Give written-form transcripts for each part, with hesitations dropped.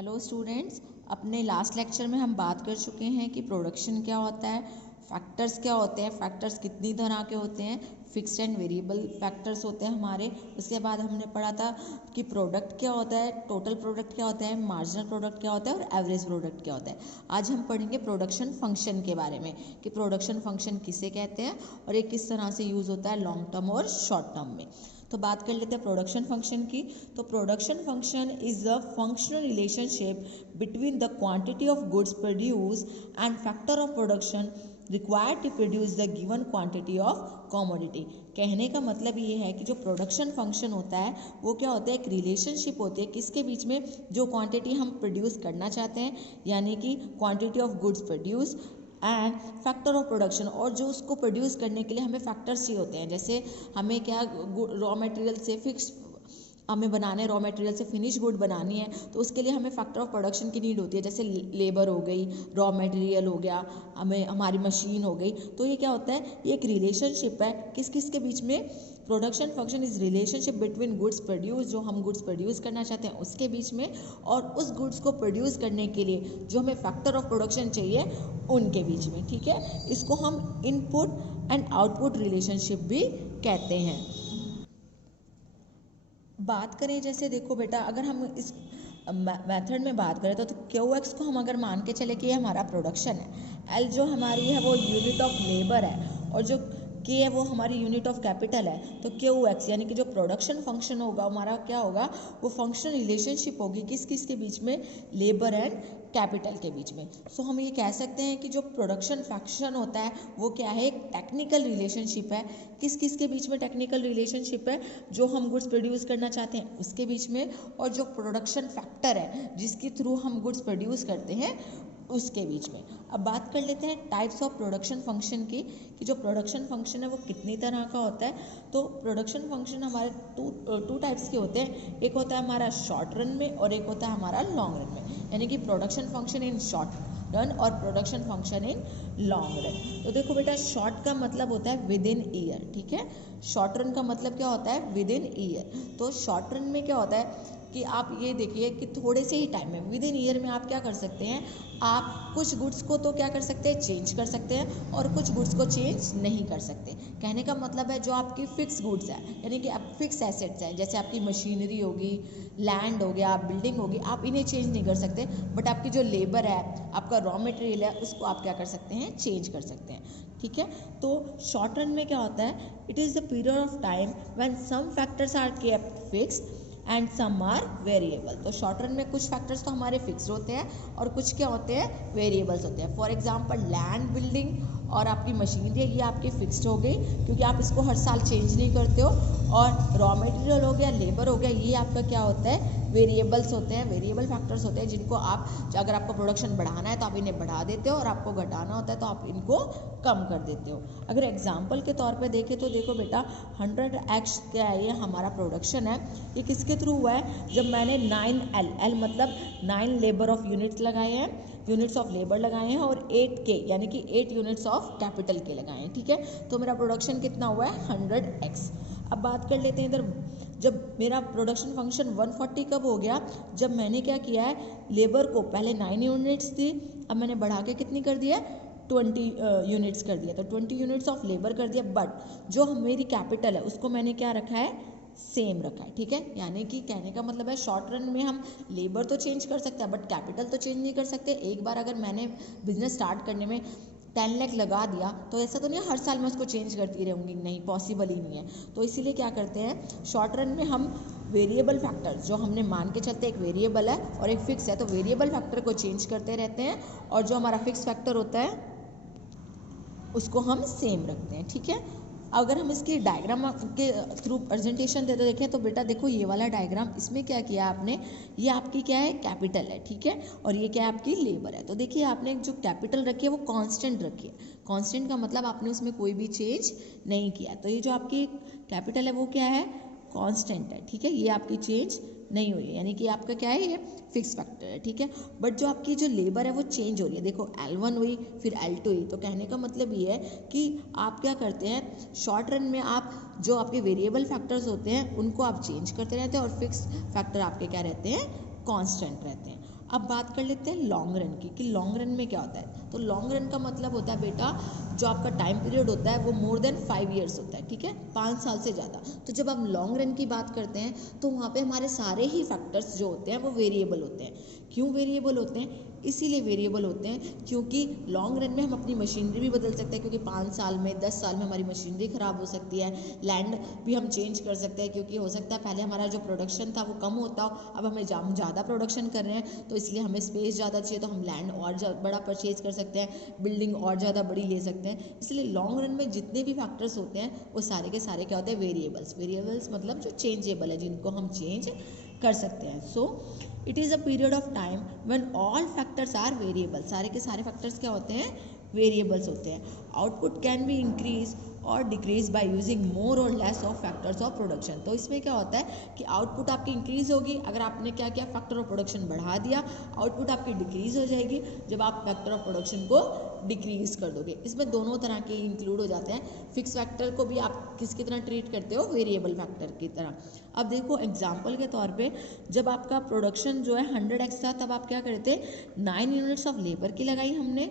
Hello students, अपने last lecture में हम बात कर चुके हैं कि प्रोडक्शन क्या होता है, फैक्टर्स क्या होते हैं, फैक्टर्स कितनी तरह के होते हैं, फिक्स्ड एंड वेरिएबल फैक्टर्स होते हैं हमारे। उसके बाद हमने पढ़ा था कि प्रोडक्ट क्या होता है, टोटल प्रोडक्ट क्या होता है, मार्जिनल प्रोडक्ट क्या होता है और एवरेज प्रोडक्ट क्या होता है। आज हम पढ़ेंगे प्रोडक्शन फंक्शन के बारे में कि प्रोडक्शन फंक्शन किसे कहते हैं और ये किस तरह से यूज़ होता है लॉन्ग टर्म और शॉर्ट टर्म में। तो बात कर लेते हैं प्रोडक्शन फंक्शन की। तो production function is a functional relationship between the quantity of goods produce and factor of production required to produce the given quantity of commodity. कहने का मतलब ये है कि जो प्रोडक्शन फंक्शन होता है वो क्या होता है, एक रिलेशनशिप होती है किसके बीच में, जो क्वांटिटी हम प्रोड्यूस करना चाहते हैं यानी कि quantity of goods produce and factor of production, और जो उसको प्रोड्यूस करने के लिए हमें फैक्टर्स चाहिए होते हैं। जैसे हमें क्या रॉ मटेरियल से फिक्स हमें बनाने रॉ मटेरियल से फिनिश गुड बनानी है तो उसके लिए हमें फैक्टर ऑफ प्रोडक्शन की नीड होती है। जैसे लेबर हो गई, रॉ मटेरियल हो गया, हमें हमारी मशीन हो गई। तो ये क्या होता है, ये एक रिलेशनशिप है किस किस के बीच में। Production function is relationship between goods produce, जो हम गुड्स प्रोड्यूस करना चाहते हैं उसके बीच में, और उस गुड्स को प्रोड्यूस करने के लिए जो हमें फैक्टर ऑफ प्रोडक्शन चाहिए उनके बीच में। ठीक है, इसको हम इनपुट एंड आउटपुट रिलेशनशिप भी कहते हैं। बात करें जैसे देखो बेटा, अगर हम इस मेथड में बात करें तो क्यू एक्स को हम अगर मान के चले कि ये हमारा प्रोडक्शन है, एल जो हमारी है वो यूनिट ऑफ लेबर है, और जो के है वो हमारी यूनिट ऑफ कैपिटल है। तो क्यू एक्स यानी कि जो प्रोडक्शन फंक्शन होगा हमारा क्या होगा, वो फंक्शनल रिलेशनशिप होगी किस किस के बीच में, लेबर एंड कैपिटल के बीच में। सो हम ये कह सकते हैं कि जो प्रोडक्शन फंक्शन होता है वो क्या है, एक टेक्निकल रिलेशनशिप है। किस किस के बीच में टेक्निकल रिलेशनशिप है, जो हम गुड्स प्रोड्यूस करना चाहते हैं उसके बीच में, और जो प्रोडक्शन फैक्टर है जिसके थ्रू हम गुड्स प्रोड्यूस करते हैं उसके बीच में। अब बात कर लेते हैं टाइप्स ऑफ प्रोडक्शन फंक्शन की, कि जो प्रोडक्शन फंक्शन है वो कितनी तरह का होता है। तो प्रोडक्शन फंक्शन हमारे टू टाइप्स के होते हैं, एक होता है हमारा शॉर्ट रन में और एक होता है हमारा लॉन्ग रन में, यानी कि production function in short run और production function in long run. तो देखो बेटा, शॉर्ट का मतलब होता है विद इन ईयर, ठीक है। शॉर्ट रन का मतलब क्या होता है, विद इन ईयर। तो शॉर्ट रन में क्या होता है कि आप ये देखिए कि थोड़े से ही टाइम में, विद इन ईयर में आप क्या कर सकते हैं, आप कुछ गुड्स को तो क्या कर सकते हैं, चेंज कर सकते हैं, और कुछ गुड्स को चेंज नहीं कर सकते। कहने का मतलब है जो आपकी फिक्स गुड्स है यानी कि आप फिक्स एसेट्स हैं, जैसे आपकी मशीनरी होगी, लैंड हो गया, बिल्डिंग होगी, आप इन्हें चेंज नहीं कर सकते। बट आपकी जो लेबर है, आपका रॉ मटेरियल है, उसको आप क्या कर सकते हैं, चेंज कर सकते हैं। ठीक है, तो शॉर्ट रन में क्या होता है, it is the period of time when some factors are kept fixed and some are variable. तो शॉर्ट रन में कुछ फैक्टर्स तो हमारे फिक्स होते हैं और कुछ क्या होते हैं, वेरिएबल्स होते हैं। फॉर एग्जांपल लैंड, बिल्डिंग और आपकी मशीनरी है, ये आपकी फिक्स्ड हो गई क्योंकि आप इसको हर साल चेंज नहीं करते हो। और रॉ मटेरियल हो गया, लेबर हो गया, ये आपका क्या होता है, वेरिएबल्स होते हैं, वेरिएबल फैक्टर्स होते हैं जिनको आप, अगर आपको प्रोडक्शन बढ़ाना है तो आप इन्हें बढ़ा देते हो, और आपको घटाना होता है तो आप इनको कम कर देते हो। अगर एग्जाम्पल के तौर पे देखें तो देखो बेटा, 100x क्या है, ये हमारा प्रोडक्शन है, ये किसके थ्रू हुआ है, जब मैंने 9L मतलब 9 लेबर ऑफ यूनिट्स लगाए हैं, यूनिट्स ऑफ लेबर लगाए हैं, और 8K यानी कि 8 यूनिट्स ऑफ कैपिटल के लगाए हैं। ठीक है, तो मेरा प्रोडक्शन कितना हुआ है, 100x। अब बात कर लेते हैं इधर, जब मेरा प्रोडक्शन फंक्शन 140 कब हो गया, जब मैंने क्या किया है, लेबर को पहले 9 यूनिट्स थी, अब मैंने बढ़ा के कितनी कर दिया, 20 यूनिट्स कर दिया, तो 20 यूनिट्स ऑफ लेबर कर दिया। बट जो मेरी कैपिटल है उसको मैंने क्या रखा है, सेम रखा है। ठीक है, यानी कि कहने का मतलब है शॉर्ट रन में हम लेबर तो चेंज कर सकते हैं बट कैपिटल तो चेंज नहीं कर सकते। एक बार अगर मैंने बिजनेस स्टार्ट करने में 10 लाख लगा दिया तो ऐसा तो नहीं हर साल मैं उसको चेंज करती रहूँगी, नहीं, पॉसिबल ही नहीं है। तो इसीलिए क्या करते हैं, शॉर्ट रन में हम वेरिएबल फैक्टर जो हमने मान के चलते, एक वेरिएबल है और एक फिक्स है, तो वेरिएबल फैक्टर को चेंज करते रहते हैं, और जो हमारा फिक्स फैक्टर होता है उसको हम सेम रखते हैं। ठीक है, अगर हम इसकी डायग्राम के थ्रू प्रेजेंटेशन देते देखें तो बेटा देखो, ये वाला डायग्राम, इसमें क्या किया आपने, ये आपकी क्या है, कैपिटल है, ठीक है, और ये क्या है, आपकी लेबर है। तो देखिए आपने जो कैपिटल रखी है वो कांस्टेंट रखी है। कांस्टेंट का मतलब आपने उसमें कोई भी चेंज नहीं किया, तो ये जो आपकी कैपिटल है वो क्या है, कांस्टेंट है। ठीक है, ये आपकी चेंज नहीं हुई है, यानी कि आपका क्या है, ये फिक्स फैक्टर है। ठीक है, बट जो आपकी जो लेबर है वो चेंज हो रही है। देखो L1 हुई, फिर L2 हुई, तो कहने का मतलब ये है कि आप क्या करते हैं, शॉर्ट रन में आप जो आपके वेरिएबल फैक्टर्स होते हैं उनको आप चेंज करते रहते हैं, और फिक्स फैक्टर आपके क्या रहते हैं, कांस्टेंट रहते हैं। अब बात कर लेते हैं लॉन्ग रन की, कि लॉन्ग रन में क्या होता है। तो लॉन्ग रन का मतलब होता है बेटा, जो आपका टाइम पीरियड होता है वो मोर देन 5 ईयर्स होता है, ठीक है, 5 साल से ज़्यादा। तो जब हम लॉन्ग रन की बात करते हैं तो वहाँ पे हमारे सारे ही फैक्टर्स जो होते हैं वो वेरिएबल होते हैं। क्यों वेरिएबल होते हैं? इसीलिए वेरिएबल होते हैं क्योंकि लॉन्ग रन में हम अपनी मशीनरी भी बदल सकते हैं, क्योंकि 5 साल में 10 साल में हमारी मशीनरी ख़राब हो सकती है। लैंड भी हम चेंज कर सकते हैं, क्योंकि हो सकता है पहले हमारा जो प्रोडक्शन था वो कम होता हो, अब हमें ज़्यादा प्रोडक्शन कर रहे हैं तो इसलिए हमें स्पेस ज़्यादा चाहिए, तो हम लैंड और बड़ा परचेज कर सकते हैं, बिल्डिंग और ज़्यादा बड़ी ले सकते हैं। इसलिए लॉन्ग रन में जितने भी फैक्टर्स होते हैं वो सारे के सारे क्या होते हैं? वेरिएबल्स। वेरिएबल्स मतलब जो चेंजेबल है, जिनको हम चेंज कर सकते हैं। So it is a period of time when all factors are variable. सारे के सारे फैक्टर्स क्या होते हैं? वेरिएबल्स होते हैं। आउटपुट कैन बी इंक्रीज और डिक्रीज बाय यूजिंग मोर और less of factors of production. तो इसमें क्या होता है कि आउटपुट आपकी इंक्रीज होगी अगर आपने क्या किया, फैक्टर ऑफ प्रोडक्शन बढ़ा दिया। आउटपुट आपकी डिक्रीज हो जाएगी जब आप फैक्टर ऑफ प्रोडक्शन को डिक्रीज कर दोगे। इसमें दोनों तरह के इंक्लूड हो जाते हैं। फिक्स फैक्टर को भी आप किसकी तरह ट्रीट करते हो? वेरिएबल फैक्टर की तरह। अब देखो एग्जाम्पल के तौर पे, जब आपका प्रोडक्शन जो है 100x था, तब आप क्या करते? 9 यूनिट्स ऑफ लेबर की लगाई हमने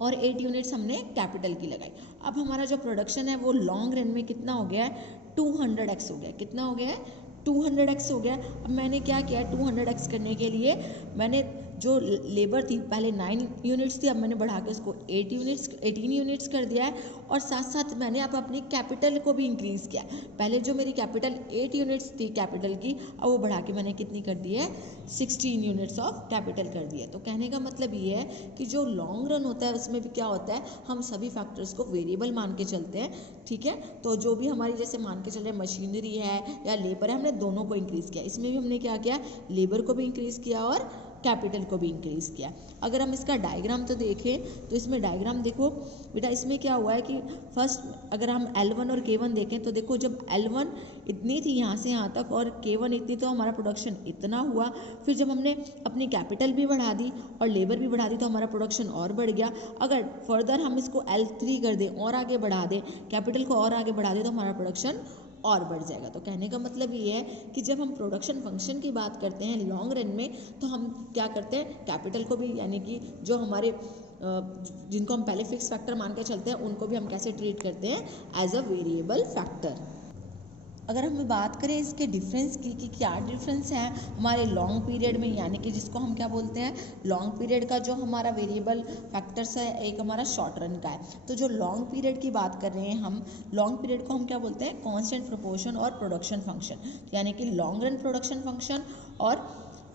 और 8 यूनिट्स हमने कैपिटल की लगाई। अब हमारा जो प्रोडक्शन है वो लॉन्ग रन में कितना हो गया है? 200x हो गया। कितना हो गया है? 200x हो गया। अब मैंने क्या किया? 200x करने के लिए मैंने जो लेबर थी पहले 9 यूनिट्स थी, अब मैंने बढ़ा के उसको 18 यूनिट्स कर दिया है। और साथ साथ मैंने अब अपनी कैपिटल को भी इंक्रीज़ किया। पहले जो मेरी कैपिटल 8 यूनिट्स थी कैपिटल की, अब वो बढ़ा के मैंने कितनी कर दी है? 16 यूनिट्स ऑफ कैपिटल कर दी है। तो कहने का मतलब ये है कि जो लॉन्ग रन होता है उसमें भी क्या होता है, हम सभी फैक्टर्स को वेरिएबल मान के चलते हैं, ठीक है। तो जो भी हमारी जैसे मान के चल रहे मशीनरी है या लेबर है, हमने दोनों को इंक्रीज़ किया। इसमें भी हमने क्या किया? लेबर को भी इंक्रीज़ किया और कैपिटल को भी इंक्रीज़ किया। अगर हम इसका डायग्राम तो देखें तो इसमें डायग्राम देखो बेटा, इसमें क्या हुआ है कि फर्स्ट अगर हम L1 और K1 देखें तो देखो, जब L1 इतनी थी यहाँ से यहाँ तक और K1 इतनी, तो हमारा प्रोडक्शन इतना हुआ। फिर जब हमने अपनी कैपिटल भी बढ़ा दी और लेबर भी बढ़ा दी तो हमारा प्रोडक्शन और बढ़ गया। अगर फर्दर हम इसको L3 कर दें और आगे बढ़ा दें, कैपिटल को और आगे बढ़ा दें, तो हमारा प्रोडक्शन और बढ़ जाएगा। तो कहने का मतलब ये है कि जब हम प्रोडक्शन फंक्शन की बात करते हैं लॉन्ग रन में, तो हम क्या करते हैं? कैपिटल को भी, यानी कि जो हमारे जिनको हम पहले फिक्स फैक्टर मान के चलते हैं, उनको भी हम कैसे ट्रीट करते हैं? As a variable factor. अगर हम बात करें इसके डिफरेंस की कि क्या डिफरेंस है हमारे लॉन्ग पीरियड में, यानी कि जिसको हम क्या बोलते हैं, लॉन्ग पीरियड का जो हमारा वेरिएबल फैक्टर्स है, एक हमारा शॉर्ट रन का है। तो जो लॉन्ग पीरियड की बात कर रहे हैं हम, लॉन्ग पीरियड को हम क्या बोलते हैं? कांस्टेंट प्रोपोर्शन और प्रोडक्शन फंक्शन, यानी कि लॉन्ग रन प्रोडक्शन फंक्शन और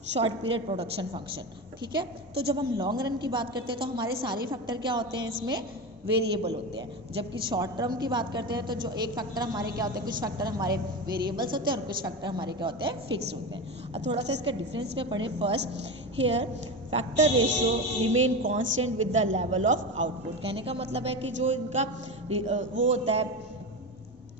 शॉर्ट पीरियड प्रोडक्शन फंक्शन, ठीक है। तो जब हम लॉन्ग रन की बात करते हैं तो हमारे सारे फैक्टर क्या होते हैं? इसमें वेरिएबल होते हैं। जबकि शॉर्ट टर्म की बात करते हैं तो जो एक फैक्टर हमारे क्या होते हैं, कुछ फैक्टर हमारे वेरिएबल्स होते हैं और कुछ फैक्टर हमारे क्या होते हैं? फिक्स होते हैं। अब थोड़ा सा इसका डिफरेंस में पढ़े। First, here factor ratio remain constant with the level of output. कहने का मतलब है कि जो इनका वो होता है,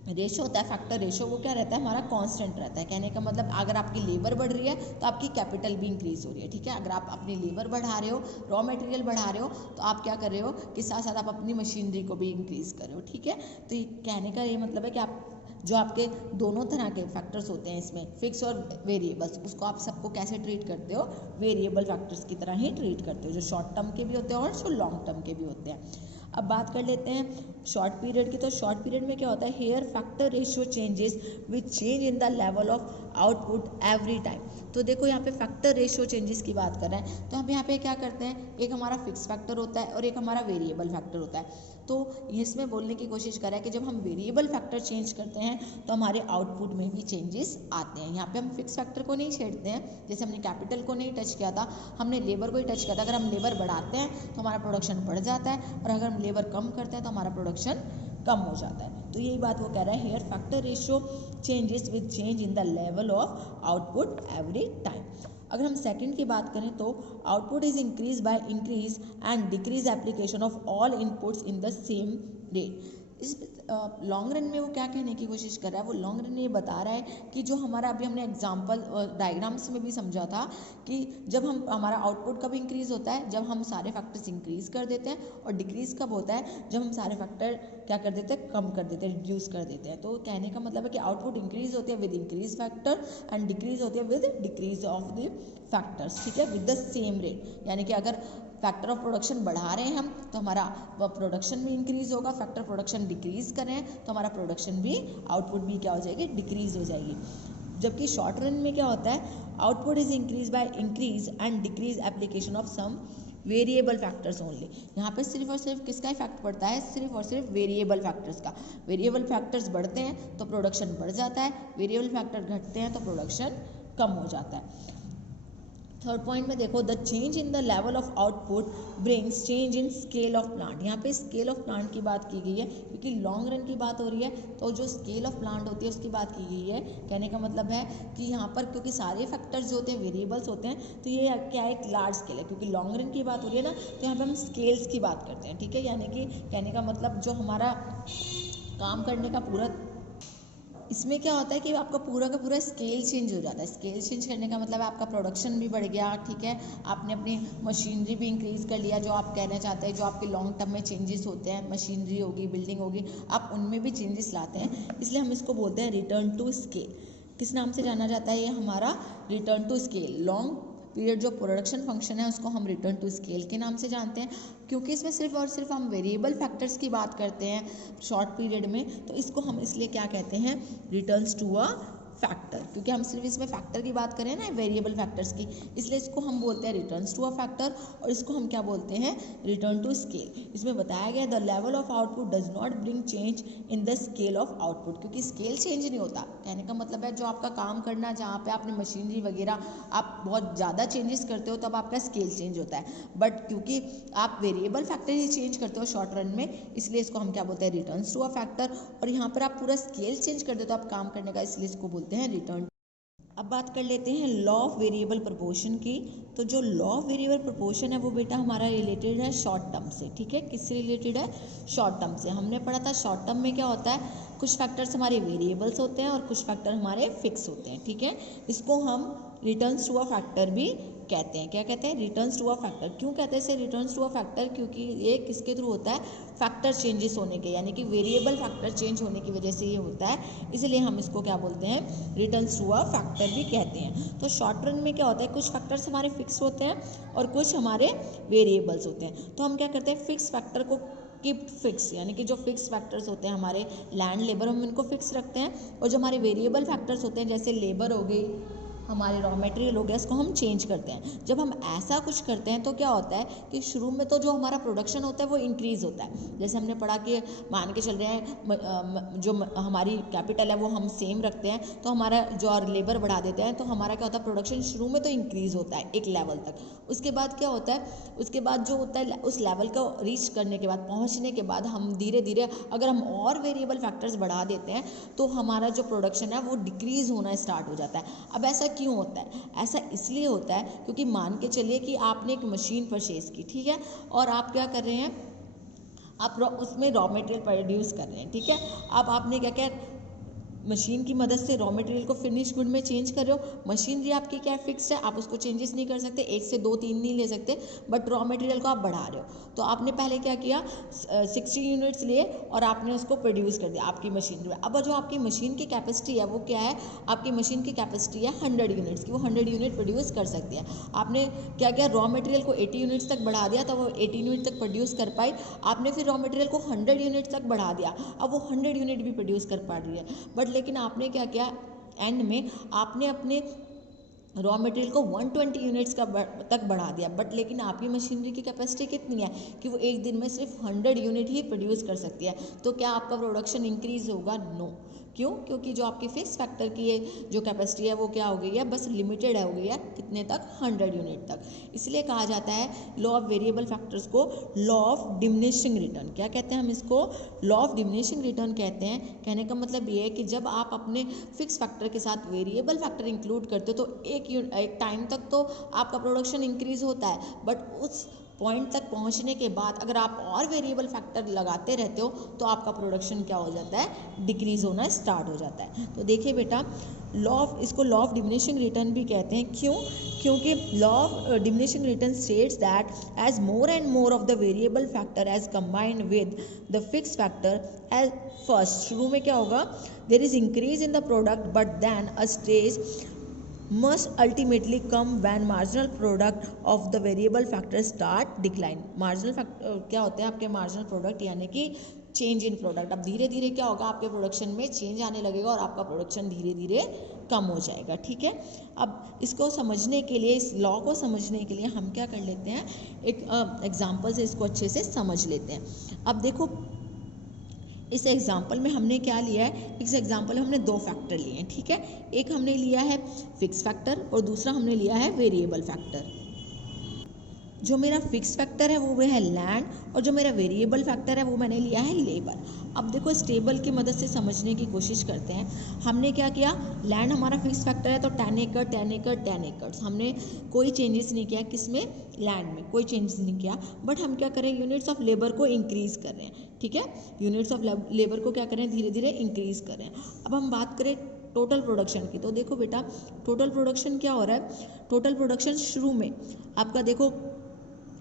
रेशो होता है, फैक्टर रेशो, वो क्या रहता है? हमारा कांस्टेंट रहता है। कहने का मतलब अगर आपकी लेबर बढ़ रही है तो आपकी कैपिटल भी इंक्रीज हो रही है, ठीक है। अगर आप अपनी लेबर बढ़ा रहे हो, रॉ मटेरियल बढ़ा रहे हो, तो आप क्या कर रहे हो कि साथ साथ आप अपनी मशीनरी को भी इंक्रीज कर रहे हो, ठीक है। तो ये कहने का ये मतलब है कि आप जो आपके दोनों तरह के फैक्टर्स होते हैं इसमें, फिक्स और वेरिएबल्स, उसको आप सबको कैसे ट्रीट करते हो? वेरिएबल फैक्टर्स की तरह ही ट्रीट करते हो, जो शॉर्ट टर्म के भी होते हैं और जो लॉन्ग टर्म के भी होते हैं। अब बात कर लेते हैं शॉर्ट पीरियड की। तो शॉर्ट पीरियड में क्या होता है? Here factor ratio changes with change in the level of output every time. तो देखो यहाँ पे फैक्टर रेशियो चेंजेस की बात कर रहे हैं, तो हम यहाँ पे क्या करते हैं, एक हमारा फिक्स फैक्टर होता है और एक हमारा वेरिएबल फैक्टर होता है। तो इसमें बोलने की कोशिश कर रहा है कि जब हम वेरिएबल फैक्टर चेंज करते हैं तो हमारे आउटपुट में भी चेंजेस आते हैं। यहाँ पे हम फिक्स फैक्टर को नहीं छेड़ते हैं, जैसे हमने कैपिटल को नहीं टच किया था, हमने लेबर को ही टच किया था। अगर हम लेबर बढ़ाते हैं तो हमारा प्रोडक्शन बढ़ जाता है, और अगर हम लेबर कम करते हैं तो हमारा प्रोडक्शन कम हो जाता है। तो यही बात वो कह रहा है, here factor ratio changes with change in the level of output every time. अगर हम सेकंड की बात करें तो output is increase by increase and decrease application of all inputs in the same rate. Long run में वो क्या कहने की कोशिश कर रहा है, वो लॉन्ग रन में ये बता रहा है कि जो हमारा अभी हमने एग्जांपल डायग्राम्स में भी समझा था कि जब हमारा आउटपुट कब इंक्रीज होता है, जब हम सारे फैक्टर्स इंक्रीज कर देते हैं, और डिक्रीज कब होता है, जब हम सारे फैक्टर क्या कर देते हैं, कम कर देते हैं, रिड्यूस कर देते हैं। तो कहने का मतलब है कि आउटपुट इंक्रीज होती है with increase factor and decrease होती है with decrease of the factors, ठीक है, विद द सेम रेट। यानी कि अगर फैक्टर ऑफ प्रोडक्शन बढ़ा रहे हैं हम तो हमारा प्रोडक्शन भी इंक्रीज होगा, फैक्टर प्रोडक्शन डिक्रीज कर रहे हैं तो हमारा प्रोडक्शन भी, आउटपुट भी क्या हो जाएगी, डिक्रीज हो जाएगी। जबकि शॉर्ट रन में क्या होता है, output is increase by increase and decrease application of some variable factors only. यहाँ पे सिर्फ और सिर्फ किसका इफेक्ट पड़ता है, सिर्फ और सिर्फ वेरिएबल फैक्टर्स का। वेरिएबल फैक्टर्स बढ़ते हैं तो प्रोडक्शन बढ़ जाता है, वेरिएबल फैक्टर घटते हैं तो प्रोडक्शन कम हो जाता है। थर्ड पॉइंट में देखो, the change in the level of output brings change in scale of plant. यहाँ पे स्केल ऑफ प्लांट की बात की गई है क्योंकि लॉन्ग रन की बात हो रही है, तो जो स्केल ऑफ प्लांट होती है उसकी बात की गई है। कहने का मतलब है कि यहाँ पर क्योंकि सारे फैक्टर्स जो होते हैं वेरिएबल्स होते हैं, तो ये क्या है, एक लार्ज स्केल है। क्योंकि लॉन्ग रन की बात हो रही है ना, तो यहाँ पे हम स्केल्स की बात करते हैं, ठीक है। यानी कि कहने का मतलब जो हमारा काम करने का पूरा, इसमें क्या होता है कि आपका पूरा का पूरा स्केल चेंज हो जाता है। स्केल चेंज करने का मतलब आपका प्रोडक्शन भी बढ़ गया, ठीक है, आपने अपनी मशीनरी भी इंक्रीज कर लिया, जो आप कहना चाहते हैं, जो आपके लॉन्ग टर्म में चेंजेस होते हैं, मशीनरी होगी, बिल्डिंग होगी, आप उनमें भी चेंजेस लाते हैं, इसलिए हम इसको बोलते हैं रिटर्न टू स्केल। किस नाम से जाना जाता है ये हमारा, return to scale. Long period जो प्रोडक्शन फंक्शन है उसको हम रिटर्न टू स्केल के नाम से जानते हैं, क्योंकि इसमें सिर्फ और सिर्फ हम वेरिएबल फैक्टर्स की बात करते हैं शॉर्ट पीरियड में, तो इसको हम इसलिए क्या कहते हैं, रिटर्न्स टू अ फैक्टर, क्योंकि हम सिर्फ इसमें फैक्टर की बात करें ना, वेरिएबल फैक्टर्स की, इसलिए इसको हम बोलते हैं रिटर्न्स टू अ फैक्टर, और इसको हम क्या बोलते हैं, रिटर्न टू स्केल। इसमें बताया गया the level of output does not bring change in the scale of output, क्योंकि स्केल चेंज नहीं होता। कहने का मतलब है जो आपका काम करना, जहाँ पे आपने मशीनरी वगैरह आप बहुत ज़्यादा चेंजेस करते हो तब आपका स्केल चेंज होता है, बट क्योंकि आप वेरिएबल फैक्टर ही चेंज करते हो शॉर्ट रन में, इसलिए इसको हम क्या बोलते हैं, रिटर्न्स टू अ फैक्टर। और यहाँ पर आप पूरा स्केल चेंज कर देते हो आप काम करने का, इसलिए इसको बोलते हैं रिटर्न। अब बात कर लेते हैं लॉ ऑफ वेरिएबल प्रोपोर्शन की। तो जो लॉ ऑफ वेरिएबल प्रोपोर्शन है वो बेटा हमारा रिलेटेड है शॉर्ट टर्म से, ठीक है। किससे रिलेटेड है, शॉर्ट टर्म से। हमने पढ़ा था शॉर्ट टर्म में क्या होता है, कुछ फैक्टर्स हमारे वेरिएबल्स होते हैं और कुछ फैक्टर हमारे फिक्स होते हैं, ठीक है। इसको हम रिटर्न्स टू अ फैक्टर भी कहते हैं। क्या कहते हैं, रिटर्न्स टू अ फैक्टर। क्यों कहते हैं इसे रिटर्न्स टू अ फैक्टर, क्योंकि ये किसके थ्रू होता है, फैक्टर चेंजेस होने के, यानी कि वेरिएबल फैक्टर चेंज होने की वजह से ये होता है, इसलिए हम इसको क्या बोलते हैं, रिटर्न्स टू अ फैक्टर भी कहते हैं। तो शॉर्ट रन में क्या होता है, कुछ फैक्टर्स हमारे फिक्स होते हैं और कुछ हमारे वेरिएबल्स होते हैं। तो हम क्या करते हैं, फिक्स फैक्टर को कीप फिक्स, यानी कि जो फिक्स फैक्टर्स होते हैं हमारे लैंड लेबर, हम इनको फिक्स रखते हैं, और जो हमारे वेरिएबल फैक्टर्स होते हैं जैसे लेबर हो गई, हमारे रॉ मटेरियल हो गया, इसको हम चेंज करते हैं। जब हम ऐसा कुछ करते हैं तो क्या होता है कि शुरू में तो जो हमारा प्रोडक्शन होता है वो इंक्रीज़ होता है। जैसे हमने पढ़ा कि मान के चल रहे हैं जो हमारी कैपिटल है वो हम सेम रखते हैं, तो हमारा जो और लेबर बढ़ा देते हैं, तो हमारा क्या होता है, प्रोडक्शन शुरू में तो इंक्रीज़ होता है एक लेवल तक। उसके बाद क्या होता है, उसके बाद जो होता है उस लेवल को रीच करने के बाद, पहुँचने के बाद हम धीरे धीरे अगर हम और वेरिएबल फैक्टर्स बढ़ा देते हैं तो हमारा जो प्रोडक्शन है वो डिक्रीज़ होना स्टार्ट हो जाता है। अब ऐसा क्यों होता है, ऐसा इसलिए होता है क्योंकि मान के चलिए कि आपने एक मशीन परचेज की, ठीक है, और आप क्या कर रहे हैं, आप उसमें रॉ मटेरियल प्रोड्यूस कर रहे हैं, ठीक है। अब आपने क्या क्या मशीन की मदद से रॉ मटेरियल को फिनिश गुड में चेंज कर रहे हो। मशीनरी आपकी क्या फिक्स्ड है, आप उसको चेंजेस नहीं कर सकते, 1 से 2 3 नहीं ले सकते, बट रॉ मटेरियल को आप बढ़ा रहे हो। तो आपने पहले क्या किया, 60 यूनिट्स लिए और आपने उसको प्रोड्यूस कर दिया आपकी मशीनरी में। अब जो आपकी मशीन की कैपेसिटी है वो क्या है, आपकी मशीन की कैपेसिटी है 100 यूनिट्स की, वो 100 यूनिट प्रोड्यूस कर सकती है। आपने क्या किया, रॉ मटेरियल को 80 यूनिट्स तक बढ़ा दिया, तो वो 80 यूनिट तक प्रोड्यूस कर पाई। आपने फिर रॉ मटेरियल को 100 यूनिट तक बढ़ा दिया, अब वो 100 यूनिट भी प्रोड्यूस कर पा रही है। बट लेकिन आपने क्या किया, एंड में आपने अपने रॉ मटेरियल को 120 यूनिट्स का तक बढ़ा दिया, बट लेकिन आपकी मशीनरी की कैपेसिटी कितनी है कि वो एक दिन में सिर्फ 100 यूनिट ही प्रोड्यूस कर सकती है। तो क्या आपका प्रोडक्शन इंक्रीज होगा, नो। क्यों, क्योंकि जो आपकी फिक्स फैक्टर की जो कैपेसिटी है वो क्या हो गई है, बस लिमिटेड हो गई है, कितने तक, 100 यूनिट तक। इसलिए कहा जाता है लॉ ऑफ वेरिएबल फैक्टर्स को लॉ ऑफ डिमिनिशिंग रिटर्न। क्या कहते हैं हम इसको, लॉ ऑफ डिमिनिशिंग रिटर्न कहते हैं। कहने का मतलब ये है कि जब आप अपने फिक्स फैक्टर के साथ वेरिएबल फैक्टर इंक्लूड करते हो तो एक टाइम तक तो आपका प्रोडक्शन इंक्रीज होता है, बट उस पॉइंट तक पहुंचने के बाद अगर आप और वेरिएबल फैक्टर लगाते रहते हो तो आपका प्रोडक्शन क्या हो जाता है, डिक्रीज होना स्टार्ट हो जाता है। तो देखिए बेटा, इसको लॉ ऑफ डिमिनिशिंग रिटर्न भी कहते हैं। क्यों? क्योंकि law of diminishing return states that as more and more of the variable factor as combined with the fix factor as first, शुरू में क्या होगा, there is increase in the product but then a stage must ultimately come when marginal product of the variable factor start decline। marginal factor क्या होते हैं आपके marginal product, यानी कि चेंज इन प्रोडक्ट। अब धीरे धीरे क्या होगा, आपके प्रोडक्शन में चेंज आने लगेगा और आपका प्रोडक्शन धीरे धीरे कम हो जाएगा। ठीक है, अब इसको समझने के लिए, इस लॉ को समझने के लिए हम क्या कर लेते हैं, एक एग्जाम्पल से इसको अच्छे से समझ लेते हैं। अब देखो, इस एग्जाम्पल में हमने क्या लिया है, इस एग्जाम्पल में हमने दो फैक्टर लिए हैं। ठीक है, एक हमने लिया है फिक्स फैक्टर और दूसरा हमने लिया है वेरिएबल फैक्टर। जो मेरा फिक्स फैक्टर है वो है लैंड और जो मेरा वेरिएबल फैक्टर है वो मैंने लिया है लेबर। अब देखो, इस टेबल की मदद से समझने की कोशिश करते हैं। हमने क्या किया, लैंड हमारा फिक्स फैक्टर है तो 10 एकड़ 10 एकड़ 10 एकड़, हमने कोई चेंजेस नहीं किया, किसमें, लैंड में कोई चेंजेस नहीं किया। बट हम क्या करें, यूनिट्स ऑफ लेबर को इंक्रीज कर रहे हैं। ठीक है, यूनिट्स ऑफ लेबर को क्या करें, धीरे धीरे इंक्रीज कर रहे हैं। अब हम बात करें टोटल प्रोडक्शन की, तो देखो बेटा, टोटल प्रोडक्शन क्या हो रहा है, टोटल प्रोडक्शन शुरू में आपका देखो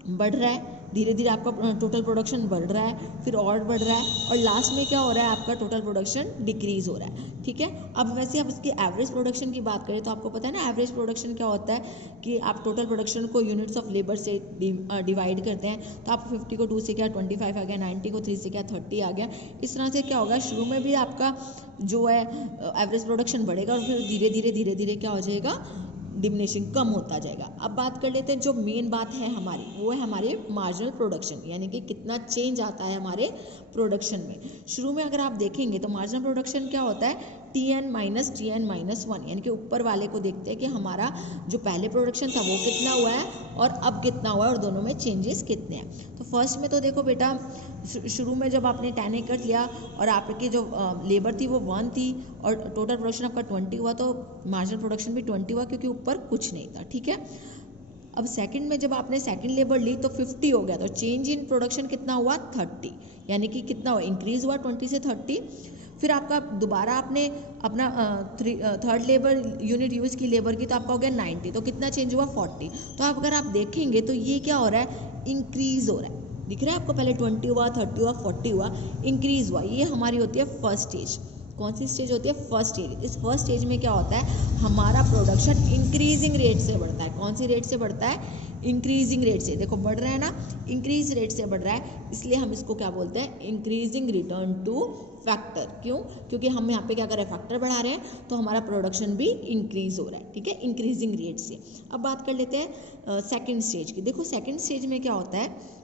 बढ़ रहा है, धीरे धीरे आपका टोटल प्रोडक्शन बढ़ रहा है, फिर और बढ़ रहा है और लास्ट में क्या हो रहा है, आपका टोटल प्रोडक्शन डिक्रीज हो रहा है। ठीक है, अब वैसे आप इसकी एवरेज प्रोडक्शन की बात करें तो आपको पता है ना, एवरेज प्रोडक्शन क्या होता है कि आप टोटल प्रोडक्शन को यूनिट्स ऑफ लेबर से डिवाइड करते हैं। तो आप 50 को 2 से क्या 25 आ गया, 90 को 3 से क्या 30 आ गया। इस तरह से क्या होगा, शुरू में भी आपका जो है एवरेज प्रोडक्शन बढ़ेगा और फिर धीरे धीरे क्या हो जाएगा, डिमिनिशिंग, कम होता जाएगा। अब बात कर लेते हैं, जो मेन बात है हमारी वो है हमारी मार्जिनल प्रोडक्शन, यानी कि कितना चेंज आता है हमारे प्रोडक्शन में। शुरू में अगर आप देखेंगे तो मार्जिनल प्रोडक्शन क्या होता है, Tn माइनस वन, यानी कि ऊपर वाले को देखते हैं कि हमारा जो पहले प्रोडक्शन था वो कितना हुआ है और अब कितना हुआ है और दोनों में चेंजेस कितने हैं। तो फर्स्ट में तो देखो बेटा, शुरू में जब आपने 10 एकड़ लिया और आपकी जो लेबर थी वो 1 थी और टोटल प्रोडक्शन आपका 20 हुआ, तो मार्जिनल प्रोडक्शन भी 20 हुआ क्योंकि ऊपर कुछ नहीं था। ठीक है, अब सेकंड में जब आपने सेकंड लेबर ली तो 50 हो गया, तो चेंज इन प्रोडक्शन कितना हुआ, 30, यानी कि कितना हुआ, इंक्रीज हुआ 20 से 30। फिर आपका दोबारा आपने अपना थर्ड लेबर यूनिट यूज़ की लेबर की, तो आपका हो गया 90, तो कितना चेंज हुआ, 40। तो आप अगर आप देखेंगे तो ये क्या हो रहा है, इंक्रीज हो रहा है। दिख रहा है आपको, पहले 20 हुआ, 30 हुआ, 40 हुआ, इंक्रीज हुआ। ये हमारी होती है फर्स्ट स्टेज। कौन सी स्टेज होती है, फर्स्ट स्टेज। इस फर्स्ट स्टेज में क्या होता है, हमारा प्रोडक्शन इंक्रीजिंग रेट से बढ़ता है। कौन सी रेट से बढ़ता है, इंक्रीजिंग रेट से। देखो बढ़ रहा है ना, इंक्रीज रेट से बढ़ रहा है, इसलिए हम इसको क्या बोलते हैं, इंक्रीजिंग रिटर्न टू फैक्टर। क्यों? क्योंकि हम यहाँ पे क्या कर रहे हैं, फैक्टर बढ़ा रहे हैं, तो हमारा प्रोडक्शन भी इंक्रीज हो रहा है। ठीक है, इंक्रीजिंग रेट से। अब बात कर लेते हैं सेकेंड स्टेज की। देखो सेकेंड स्टेज में क्या होता है,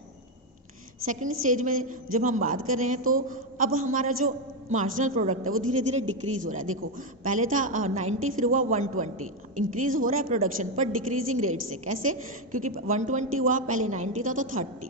सेकेंड स्टेज में जब हम बात कर रहे हैं तो अब हमारा जो मार्जिनल प्रोडक्ट है वो धीरे धीरे डिक्रीज हो रहा है। देखो पहले था 90, फिर हुआ 120, इंक्रीज हो रहा है प्रोडक्शन पर डिक्रीजिंग रेट से। कैसे? क्योंकि 120 हुआ, पहले 90 था तो 30,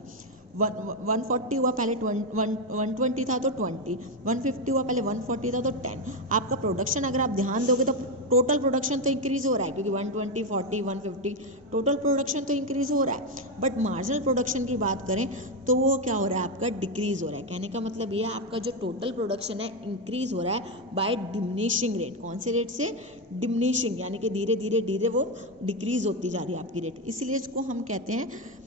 140 हुआ, पहले 120 था तो 20, 150 हुआ, पहले 140 था तो 10। आपका प्रोडक्शन अगर आप ध्यान दोगे तो टोटल प्रोडक्शन तो इंक्रीज हो रहा है, क्योंकि 120, 40, 150 टोटल प्रोडक्शन तो इंक्रीज हो रहा है। बट मार्जिनल प्रोडक्शन की बात करें तो वो क्या हो रहा है, आपका डिक्रीज हो रहा है। कहने का मतलब ये है, आपका जो टोटल प्रोडक्शन है इंक्रीज हो रहा है बाय डिमिनिशिंग रेट। कौन से रेट से? डिमिनिशिंग, यानी कि धीरे धीरे वो डिक्रीज होती जा रही है आपकी रेट। इसलिए इसको हम कहते हैं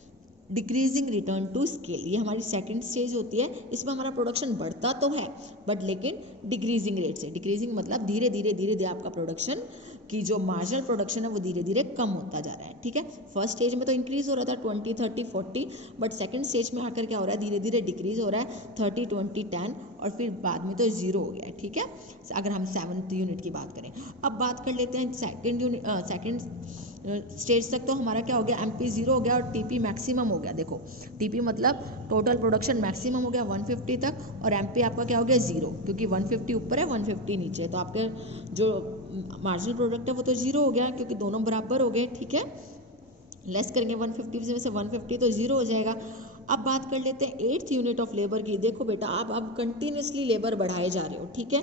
डिक्रीजिंग रिटर्न टू स्केल। ये हमारी सेकंड स्टेज होती है। इसमें हमारा प्रोडक्शन बढ़ता तो है बट लेकिन डिक्रीजिंग रेट से। डिक्रीजिंग मतलब धीरे धीरे आपका प्रोडक्शन की जो मार्जिनल प्रोडक्शन है वो धीरे धीरे कम होता जा रहा है। ठीक है, फर्स्ट स्टेज में तो इंक्रीज हो रहा था 20, 30, 40, बट सेकंड स्टेज में आकर क्या हो रहा है, धीरे धीरे डिक्रीज हो रहा है 30, 20, 10 और फिर बाद में तो 0 हो गया है। ठीक है, अगर हम 7th यूनिट की बात करें। अब बात कर लेते हैं सेकंड स्टेज तक तो हमारा क्या हो गया, MP 0 हो गया और TP मैक्सिमम हो गया। देखो TP मतलब टोटल प्रोडक्शन मैक्सिमम हो गया 150 तक और MP आपका क्या हो गया 0, क्योंकि 150 ऊपर है 150 नीचे है, तो आपके जो मार्जिनल प्रोडक्ट है वो तो 0 हो गया क्योंकि दोनों बराबर हो गए। ठीक है, लेस करेंगे 150 में से 150 तो 0 हो जाएगा। अब बात कर लेते हैं 8th यूनिट ऑफ लेबर की। देखो बेटा आप अब कंटिन्यूसली लेबर बढ़ाए जा रहे हो। ठीक है,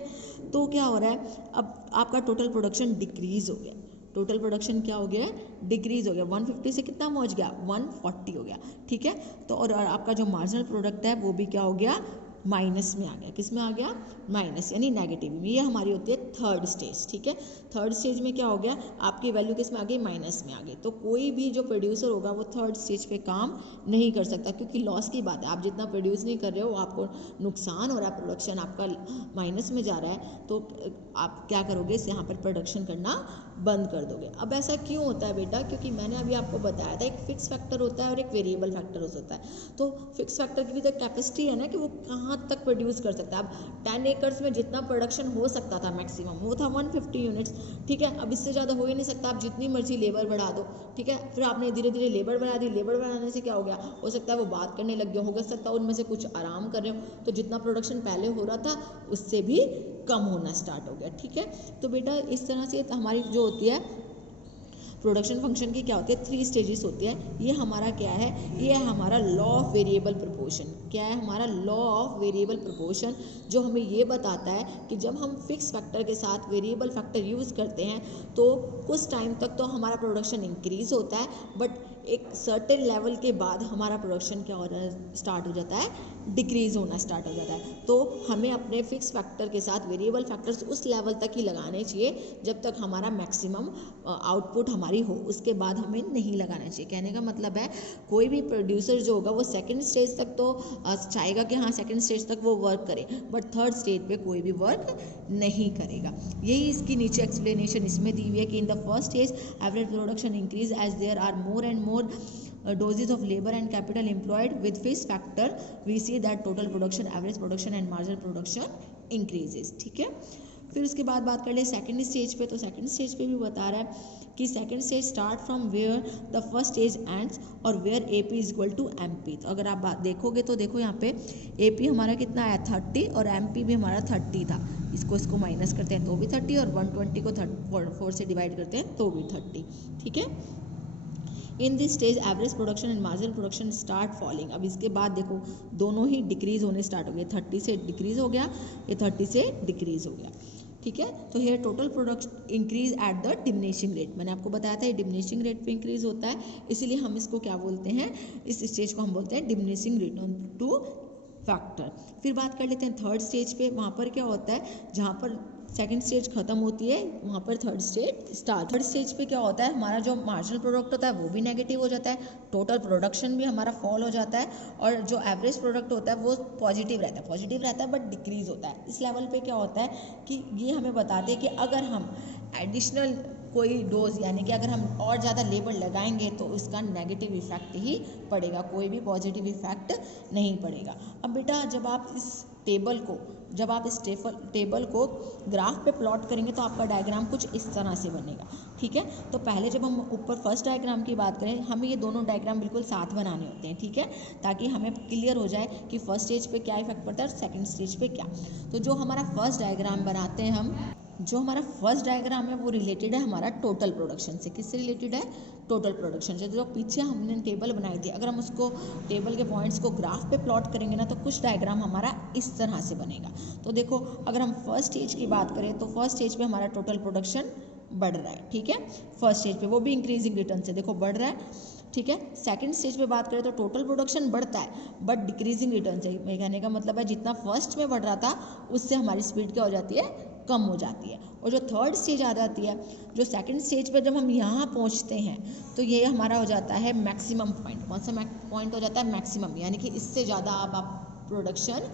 तो क्या हो रहा है, अब आपका टोटल प्रोडक्शन डिक्रीज हो गया। टोटल प्रोडक्शन क्या हो गया है, डिक्रीज हो गया, 150 से कितना पहुंच गया, 140 हो गया, ठीक है। तो और आपका जो मार्जिनल प्रोडक्ट है वो भी क्या हो गया, माइनस में आ गया, किस में आ गया, माइनस यानी नेगेटिव में। ये हमारी होती है थर्ड स्टेज, ठीक है। थर्ड स्टेज में क्या हो गया, आपकी वैल्यू किस में आ गई, माइनस में आ गई। तो कोई भी जो प्रोड्यूसर होगा वो थर्ड स्टेज पे काम नहीं कर सकता, क्योंकि लॉस की बात है, आप जितना प्रोड्यूस नहीं कर रहे हो आपको नुकसान हो रहा है, प्रोडक्शन आपका माइनस में जा रहा है, तो आप क्या करोगे, इस यहाँ पर प्रोडक्शन करना बंद कर दोगे। अब ऐसा क्यों होता है बेटा, क्योंकि मैंने अभी आपको बताया था एक फिक्स फैक्टर होता है और एक वेरिएबल फैक्टर होता है। तो फिक्स फैक्टर की भी तो कैपेसिटी है ना कि वो कहाँ तक प्रोड्यूस कर सकता है। अब 10 एकर्स में जितना प्रोडक्शन हो सकता था मैक्सिमम वो था 150 यूनिट्स, ठीक है। अब इससे ज़्यादा हो ही नहीं सकता, आप जितनी मर्जी लेबर बढ़ा दो, ठीक है। फिर आपने धीरे धीरे लेबर बढ़ा दी, लेबर बढ़ाने से क्या हो गया, हो सकता है वो बात करने लग गया, हो सकता है उनमें से कुछ आराम कर रहे हो, तो जितना प्रोडक्शन पहले हो रहा था उससे भी कम होना स्टार्ट हो गया, ठीक है। तो बेटा इस तरह से हमारी जो होती है प्रोडक्शन फंक्शन की क्या होती है, 3 स्टेजेस होती है। ये हमारा क्या है, ये है हमारा लॉ ऑफ वेरिएबल प्रोपोर्शन। क्या है हमारा लॉ ऑफ वेरिएबल प्रोपोर्शन, जो हमें ये बताता है कि जब हम फिक्स फैक्टर के साथ वेरिएबल फैक्टर यूज़ करते हैं तो कुछ टाइम तक तो हमारा प्रोडक्शन इंक्रीज होता है, बट एक सर्टेन लेवल के बाद हमारा प्रोडक्शन क्या हो स्टार्ट हो जाता है, डिक्रीज होना स्टार्ट हो जाता है। तो हमें अपने फिक्स फैक्टर के साथ वेरिएबल फैक्टर्स उस लेवल तक ही लगाने चाहिए जब तक हमारा मैक्सिमम आउटपुट हमारी हो, उसके बाद हमें नहीं लगाना चाहिए। कहने का मतलब है कोई भी प्रोड्यूसर जो होगा वो सेकंड स्टेज तक तो चाहेगा कि हाँ सेकंड स्टेज तक वो वर्क करे, बट थर्ड स्टेज पे कोई भी वर्क नहीं करेगा। यही इसकी नीचे एक्सप्लेनेशन इसमें दी हुई है कि in the first stage average production increase as there are more and more doses of labor and capital employed with fixed factor we see that total production, average production and marginal production increases, ठीक है। फिर उसके बाद बात कर ले second stage पे, तो सेकंड स्टेज पे भी बता रहा है कि second stage start from where the first stage ends और where AP is equal to MP। तो अगर आप बात देखोगे तो देखो यहाँ पे AP हमारा कितना आया 30 और MP भी हमारा 30 था, इसको माइनस करते हैं तो भी 30 और 120 को 4 से डिवाइड करते हैं तो भी 30, ठीक है। In this stage average production and marginal production start falling. अब इसके बाद देखो दोनों ही डिक्रीज होने स्टार्ट हो गए, 30 से डिक्रीज हो गया, ये 30 से डिक्रीज हो गया, ठीक है। तो here total production increase at the diminishing rate. मैंने आपको बताया था ये डिमिनिशिंग रेट पे इंक्रीज होता है, इसीलिए हम इसको क्या बोलते हैं, इस स्टेज को हम बोलते हैं डिमिनिशिंग रिटर्न टू फैक्टर। फिर बात कर लेते हैं थर्ड स्टेज पे, वहाँ पर क्या होता है, जहाँ पर सेकंड स्टेज खत्म होती है वहाँ पर third stage start. Third stage पे क्या होता है, हमारा जो मार्जिनल प्रोडक्ट होता है वो भी नेगेटिव हो जाता है, टोटल प्रोडक्शन भी हमारा फॉल हो जाता है, और जो एवरेज प्रोडक्ट होता है वो पॉजिटिव रहता है बट डिक्रीज होता है। इस लेवल पे क्या होता है कि ये हमें बताते हैं कि अगर हम एडिशनल कोई डोज यानी कि अगर हम और ज़्यादा लेबर लगाएंगे तो इसका नेगेटिव इफेक्ट ही पड़ेगा, कोई भी पॉजिटिव इफेक्ट नहीं पड़ेगा। अब बेटा जब आप इस टेबल को ग्राफ पे प्लॉट करेंगे तो आपका डायग्राम कुछ इस तरह से बनेगा, ठीक है। तो पहले जब हम ऊपर फर्स्ट डायग्राम की बात करें, हमें ये दोनों डायग्राम बिल्कुल साथ बनाने होते हैं, ठीक है, ताकि हमें क्लियर हो जाए कि फर्स्ट स्टेज पे क्या इफेक्ट पड़ता है और सेकंड स्टेज पे क्या। तो जो हमारा फर्स्ट डायग्राम बनाते हैं हम, जो हमारा फर्स्ट डायग्राम है वो रिलेटेड है हमारा टोटल प्रोडक्शन से। किससे रिलेटेड है, टोटल प्रोडक्शन से। जो पीछे हमने टेबल बनाई थी, अगर हम उसको टेबल के पॉइंट्स को ग्राफ पे प्लॉट करेंगे ना तो कुछ डायग्राम हमारा इस तरह से बनेगा। तो देखो अगर हम फर्स्ट स्टेज की बात करें तो फर्स्ट स्टेज पे हमारा टोटल प्रोडक्शन बढ़ रहा है, ठीक है, फर्स्ट स्टेज पे वो भी इंक्रीजिंग रिटर्न से देखो बढ़ रहा है, ठीक है। सेकंड स्टेज पे बात करें तो टोटल प्रोडक्शन बढ़ता है बट डिक्रीजिंग रिटर्न से। मेरे कहने का मतलब है जितना फर्स्ट में बढ़ रहा था उससे हमारी स्पीड क्या हो जाती है, कम हो जाती है। और जो थर्ड स्टेज आ जाती है, जो सेकंड स्टेज पे जब हम यहाँ पहुँचते हैं तो ये हमारा हो जाता है मैक्सिमम पॉइंट। कौन सा पॉइंट हो जाता है, मैक्सिमम, यानी कि इससे ज़्यादा अब आप प्रोडक्शन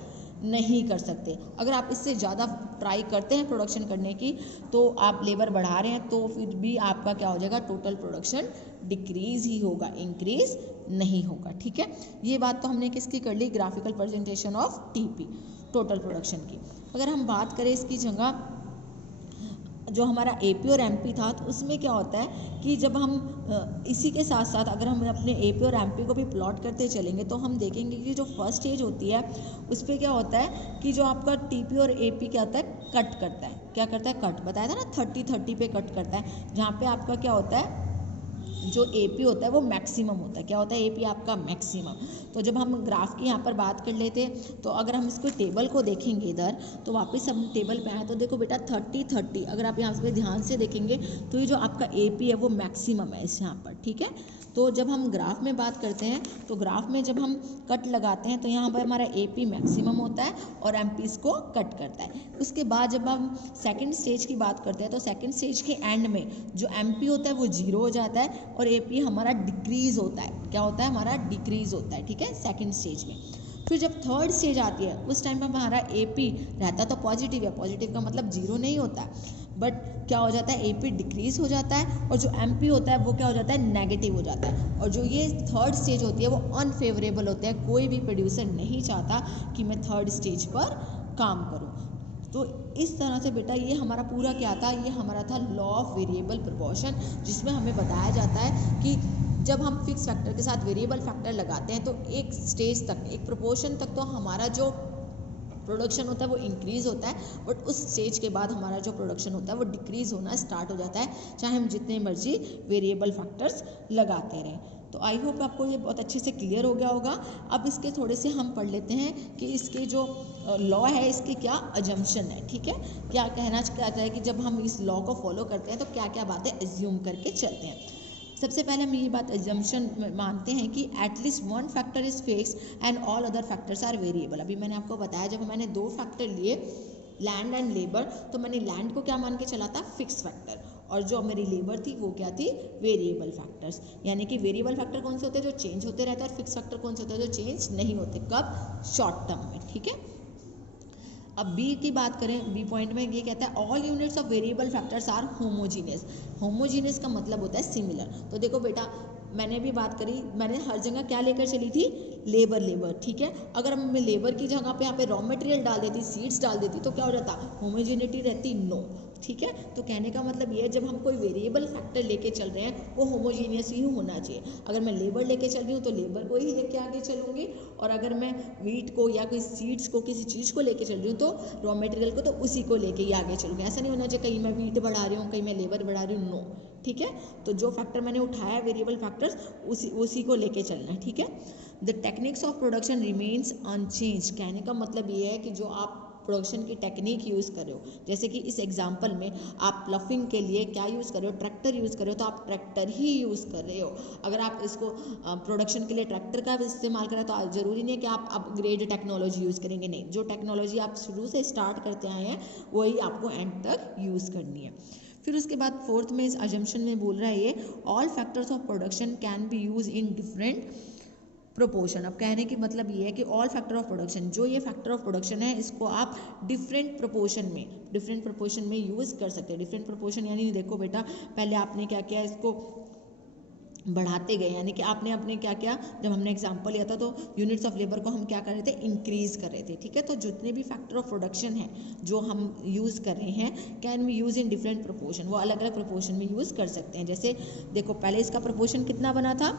नहीं कर सकते। अगर आप इससे ज़्यादा ट्राई करते हैं प्रोडक्शन करने की तो आप लेबर बढ़ा रहे हैं तो फिर भी आपका क्या हो जाएगा, टोटल प्रोडक्शन डिक्रीज ही होगा, इंक्रीज नहीं होगा, ठीक है। ये बात तो हमने किसकी कर ली, graphical presentation of TP, total production की। अगर हम बात करें इसकी जगह जो हमारा AP और MP था तो उसमें क्या होता है कि जब हम इसी के साथ साथ अगर हम अपने AP और MP को भी प्लॉट करते चलेंगे तो हम देखेंगे कि जो फर्स्ट स्टेज होती है उस पर क्या होता है कि जो आपका TP और AP क्या होता है, कट करता है। क्या करता है, कट, बताया था ना 30-30 पे कट करता है, जहाँ पे आपका क्या होता है जो AP होता है वो मैक्सिमम होता है। क्या होता है? AP आपका मैक्सिमम। तो जब हम ग्राफ की यहाँ पर बात कर लेते हैं, तो अगर हम इसको टेबल को देखेंगे इधर, तो वापस हम टेबल पे आए तो देखो बेटा 30-30, अगर आप यहाँ पे ध्यान से देखेंगे तो ये जो आपका AP है वो मैक्सिमम है इस यहाँ पर, ठीक है। तो जब हम ग्राफ में बात करते हैं, तो ग्राफ में जब हम कट लगाते हैं तो यहाँ पर हमारा AP मैक्सिमम होता है और MPs को कट करता है। उसके बाद जब हम सेकंड स्टेज की बात करते हैं, तो सेकंड स्टेज के एंड में जो MP होता है वो 0 हो जाता है और AP हमारा डिक्रीज होता है। क्या होता है? हमारा डिक्रीज होता है, ठीक है, सेकंड स्टेज में। फिर जब थर्ड स्टेज आती है उस टाइम पर हमारा AP रहता तो पॉजिटिव है, पॉजिटिव का मतलब 0 नहीं होता है, बट क्या हो जाता है? AP डिक्रीज हो जाता है और जो MP होता है वो क्या हो जाता है? नेगेटिव हो जाता है। और जो ये थर्ड स्टेज होती है वो अनफेवरेबल होते हैं। कोई भी प्रोड्यूसर नहीं चाहता कि मैं थर्ड स्टेज पर काम करूँ। तो इस तरह से बेटा ये हमारा पूरा क्या था? ये हमारा था लॉ ऑफ वेरिएबल प्रोपोर्शन, जिसमें हमें बताया जाता है कि जब हम फिक्स फैक्टर के साथ वेरिएबल फैक्टर लगाते हैं तो एक स्टेज तक, एक प्रोपोर्शन तक तो हमारा जो प्रोडक्शन होता है वो इंक्रीज़ होता है, बट उस स्टेज के बाद हमारा जो प्रोडक्शन होता है वो डिक्रीज़ होना स्टार्ट हो जाता है, चाहे हम जितने मर्जी वेरिएबल फैक्टर्स लगाते रहें। तो आई होप आपको ये बहुत अच्छे से क्लियर हो गया होगा। अब इसके थोड़े से हम पढ़ लेते हैं कि इसके जो लॉ है इसकी क्या अजम्पशन है, ठीक है, क्या कहना चाहता है कि जब हम इस लॉ को फॉलो करते हैं तो क्या क्या बातें एज्यूम करके चलते हैं। सबसे पहले हम ये बात एजम्पशन मानते हैं कि at least one factor is fix and all other factors are variable. अभी मैंने आपको बताया जब मैंने 2 फैक्टर लिए, लैंड एंड लेबर, तो मैंने लैंड को क्या मान के चला था? फिक्स फैक्टर, और जो मेरी लेबर थी वो क्या थी? Variable factors. यानी कि वेरिएबल फैक्टर कौन से होते हैं? जो चेंज होते रहते हैं, और फिक्स फैक्टर कौन से होते हैं? जो चेंज नहीं होते। कब? शॉर्ट टर्म में, ठीक है। अब बी की बात करें, बी पॉइंट में ये कहता है all units of variable factors are homogeneous. Homogeneous का मतलब होता है सिमिलर। तो देखो बेटा, मैंने भी बात करी, मैंने हर जगह क्या लेकर चली थी? लेबर, ठीक है। अगर मैं लेबर की जगह पे यहाँ पे रॉ मटेरियल डाल देती, सीड्स डाल देती, तो क्या हो जाता? होमोजीनिटी रहती? नो, ठीक है। तो कहने का मतलब ये है, जब हम कोई वेरिएबल फैक्टर लेके चल रहे हैं वो होमोजीनियस ही होना चाहिए। अगर मैं लेबर लेके चल रही हूँ तो लेबर को ही लेके आगे चलूँगी, और अगर मैं वीट को या कोई सीड्स को, किसी चीज़ को लेके चल रही हूँ तो रॉ मटेरियल को तो उसी को लेके ही आगे चलूँगी। ऐसा नहीं होना चाहिए कहीं मैं वीट बढ़ा रही हूँ, कहीं मैं लेबर बढ़ा रही हूँ, नो, ठीक है। तो जो फैक्टर मैंने उठाया वेरिएबल फैक्टर्स, उसी को लेके चलना है, ठीक है। The techniques of production remains unchange. कहने का मतलब ये है कि जो आप प्रोडक्शन की टेक्निक यूज़ कर रहे हो, जैसे कि इस एग्जांपल में आप प्लफिंग के लिए क्या यूज़ कर रहे हो? ट्रैक्टर यूज़ कर रहे हो, तो आप ट्रैक्टर ही यूज़ कर रहे हो। अगर आप इसको प्रोडक्शन के लिए ट्रैक्टर का इस्तेमाल करें तो ज़रूरी नहीं है कि आप अपग्रेड टेक्नोलॉजी यूज़ करेंगे, नहीं, जो टेक्नोलॉजी आप शुरू से स्टार्ट करते आए हैं वही आपको एंड तक यूज़ करनी है। फिर उसके बाद फोर्थ में इस अजम्पशन में बोल रहा है ये, all factors of production can be use in different proportion. अब कहने की मतलब ये है कि ऑल फैक्टर ऑफ प्रोडक्शन, जो ये फैक्टर ऑफ प्रोडक्शन है इसको आप डिफरेंट प्रोपोर्शन में यूज़ कर सकते हैं। डिफरेंट प्रोपोर्शन यानी देखो बेटा, पहले आपने क्या किया, इसको बढ़ाते गए, यानी कि आपने अपने क्या किया, जब हमने एग्जांपल लिया था तो यूनिट्स ऑफ लेबर को हम क्या कर रहे थे? इंक्रीज कर रहे थे, ठीक है। तो जितने भी फैक्टर ऑफ प्रोडक्शन है जो हम यूज़ कर रहे हैं, can we use in different proportion, वो अलग अलग प्रोपोर्शन में यूज़ कर सकते हैं। जैसे देखो, पहले इसका प्रोपोर्शन कितना बना था?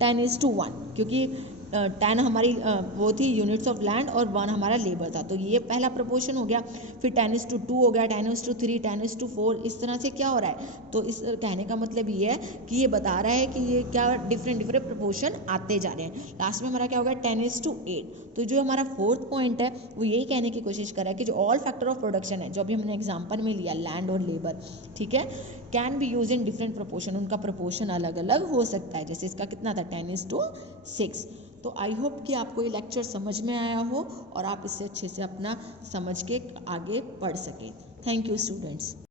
10:1, क्योंकि 10 हमारी वो थी यूनिट्स ऑफ लैंड और 1 हमारा लेबर था, तो ये पहला प्रोपोर्शन हो गया। फिर 10:2 हो गया, 10:3, 10:4, इस तरह से क्या हो रहा है? तो इस कहने का मतलब ये है कि ये बता रहा है कि ये क्या डिफरेंट प्रोपोर्शन आते जा रहे हैं। लास्ट में हमारा क्या होगा? 10:8। तो जो हमारा फोर्थ पॉइंट है वो यही कहने की कोशिश कर रहा है कि जो ऑल फैक्टर ऑफ प्रोडक्शन है, जो अभी हमने एग्जाम्पल में लिया लैंड और लेबर, ठीक है, can be use in different proportion, उनका प्रोपोर्शन अलग अलग हो सकता है। जैसे इसका कितना था? 10:6। तो आई होप कि आपको ये लेक्चर समझ में आया हो और आप इससे अच्छे से अपना समझ के आगे पढ़ सकें। Thank you students.